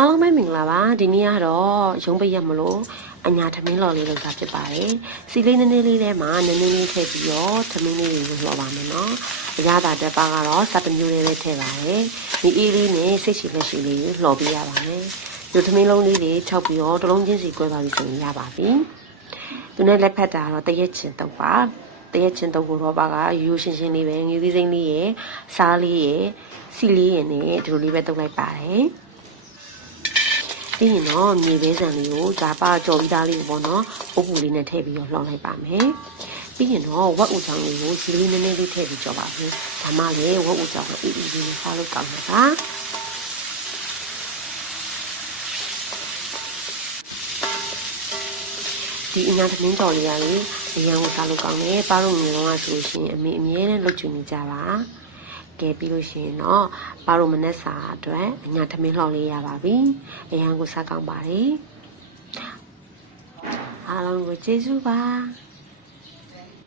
အားလုံးပဲမင်္ဂလာပါဒီနေ့ကတော့ရုံးပိတ်ရမလို့အညာထမင်းလော်လေးလုပ်တာဖြစ်ပါတယ်စီလေးနည်းနည်းလေးထဲမှာနည်းနည်းလေးထည့်ပြီးတော့ထမင်းလေးကိုလော်ပါမယ်နော်အရသာတက်ပါကတော့စက်တစ်မျိုးလေးပဲထည့်ပါတယ်ဒီအေးလေးနဲ့စိတ်ရှိလက်ရှိလေးလော်ပေးရပါမယ်ဒီထမင်းလုံးလေးတွေထောက်ပြီးတော့တစ်လုံးချင်းစီကွဲပါပြီဆိုရင်ရပါပြီသူနဲ့လက်ဖက်တာကတော့တရက်ချင်းတော့ပါတရက်ချင်းတော့ကိုတော့ပါကရိုးရှင်းရှင်းလေးပဲငွေသီးစိမ့်လေးရယ်စားလေးရယ်စီလေးရယ်နဲ့ဒီလိုလေးပဲတုပ်လိုက်ပါတယ်ပြီးရင်တော့မြေပဲဆန်လေးကိုဂျာပါကြော်ပြီးသားလေးပေါ့နော်အုပ်ပူလေးနဲ့ထည့်ပြီးတော့လှောင်လိုက်ပါမယ်ပြီးရင်တော့ဝက်ဥချောင်းလေးကိုစီလေးနည်းနည်းလေးထည့်ပြီးကြော်ပါမယ်ဒါမှလည်းဝက်ဥချောင်းကိုအေးအေးလေးနဲ့စားလို့ကောင်းမှာပါဒီအညာသမင်းကြော်လေးကလေအရန်ကိုစားလို့ကောင်းတယ်ပါလို့မျိုးတော့ဆိုရှင်အမေအမြဲတမ်းလုပ်ချင်နေကြပါကဲပြီးလို့ရှိရင်တော့ပါရိုမနက်စာအတွက်အညာသမင်းလှော်လေးရပါပြီအရန်ကိုစားကောင်းပါတယ်အားလုံးကိုကျေးဇူးပါ